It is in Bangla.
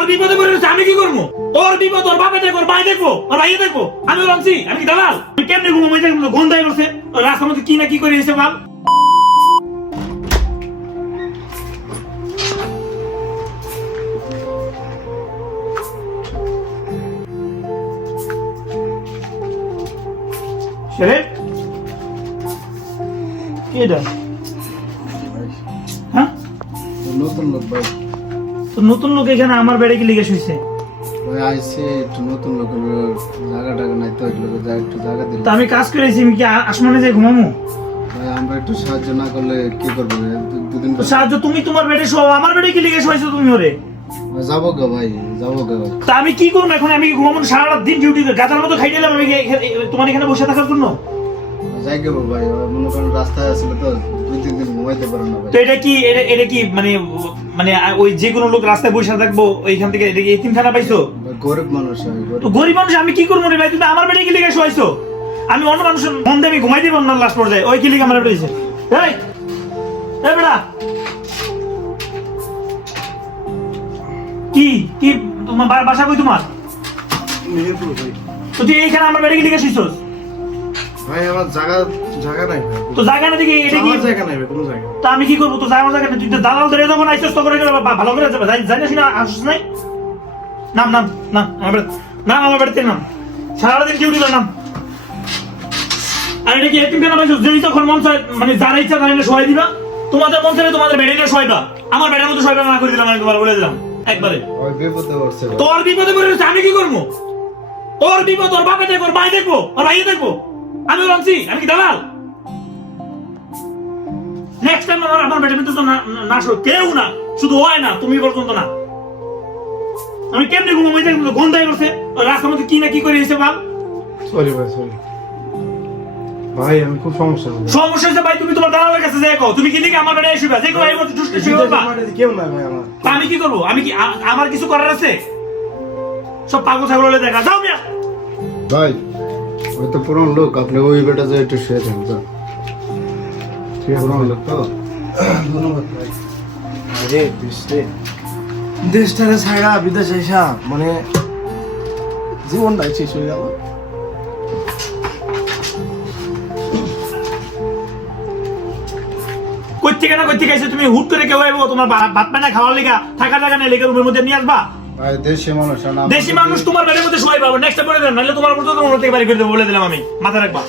তোর বিপদে পড়ে গেছে আমি কি করবো? তোর বিপদ তোর বাপে দেখবো, ভাই দেখবো, আর ভাইয়ে দেখবো। আমি বলছি আমি কি দালাল? তুই কেমনে ঘুমো? গন্ধায় বসে রাস্তার মধ্যে কি না কি করে এসে মাল। নতুন লোক এখানে আমার বেড়ে কি লিখে শুইছে? আমি কাজ করেছি, আমি কি আসমানে যাই ঘুমামো? আমরা একটু সাহায্য না করলে কি করবো? দুদিন সাহায্য তুমি তোমার বেডে শো, আমার বেডে কি লিখে শুয়েছো তুমি? ওরে যাবো গো ভাই, যাবো গো ভাই। তা আমি কি করবো এখন? আমি ঘুমাবো সারা দিন ডিউটি করে গাধার মতো খাই নিলাম আমি তোমার এখানে বসে থাকার জন্য? যাই গো ভাই, মনে করেন রাস্তায় আসলে তো 2-3 দিন ঘুমাইতে পারো না ভাই। তো এটা কি মানে মানে ওই যে কোনো লোক রাস্তায় বসে থাকবো ওইখান থেকে এতিমখানা পাইছো? গরিব মানুষ, তো গরিব মানুষ আমি কি করবো রে ভাই? তুমি আমার বেডে কি লিখে শুয়েছো? আমি অন্য মানুষের মন দিয়ে আমি ঘুমাই দিব না লাস্ট পর্যায়ে। ওই কি লিখে আমার বেডে এই বেড়া কি কি তোমার বাসা কই তোমার? তো তুই এইখানে আমার বেড়ে কি লিখে শুইছস? ভাই আমার জায়গা নাই ভাই। তো জায়গা না দিকে এটা কি জায়গা নাই ভাই, কোনো জায়গা। তো আমি কি করবো? তো জায়গা না তুই দালাল ধরে যখন আইছস তো করে ভালো করে যাবে। জানিস না আসছিস নাই? নাম নাম নাম আমার বাড়িতে নাম। সারাদিন ডিউটি করে নাম। আর এটা কি এতিমখানা পাইছস? যেই তখন মন চায় মানে যারা ইচ্ছা তারা শোয়াই দিবা। তোমাদের মন চাইলে তোমাদের বেডে নিয়ে শোয়াইবা, আমার বেডের মধ্যে শোয়াইবা না করে দিলাম। আমি তোমার বলে দিলাম একবারে। ওই বিপদে পড়ছে ভাই। তোর বিপদে পড়ে গেছে আমি কি করবো? তোর বিপদ তোর বাপে দেখবো, ভাই দেখবো, আর ভাইয়ে দেখবো। আমি বলছি আমি কি দালাল? নেক্সট টাইম আমার বেডের মধ্যে তো না শো কেউ না, শুধু হয় না তুমি পর্যন্ত না। আমি কেমনে ঘুমো? গন্ধায় বসে রাস্তার মধ্যে কি না কি করে এসে মাল। সরি ভাই, সরি ভাই, আমি খুব সমস্যা হচ্ছে ভাই। তুমি তোমার দালালের কাছে যাই কো, তুমি কি দিকে আমার বেড়ে আসবে? যে কোনো এই মধ্যে দুষ্ট শুইবা। কেউ না ভাই আমার। আমি কি করবো? আমি কি আমার কিছু করার আছে? সব পাগল ছাগল হলে দেখা যাও মিয়া। ভাই ওই তো পুরনো লোক, আপনি ওই বেটা যে একটু শুয়ে থাকেন তো। ঠিক আছে, পুরনো লোক তো। ধন্যবাদ ভাই। আরে দেশটারে ছাড়া বিদেশে এসা মানে জীবনটাই শেষ হয়ে গেল। কই থেকে এসে তুমি হুট করে কেউ আইবো তোমার ভাত পানা খাওয়ার লিগা, থাকা জায়গা নেই লেগে রুমের মধ্যে নিয়ে আসবা? ভাই দেশি মানুষ না, দেশি মানুষ তোমার বেডের মধ্যে শোয়াই পাবো। নেক্সট বলে দেন, নাহলে তোমার মতো থেকে বাড়ি করে দেবো বলে দিলাম আমি। মাথা রাখবা।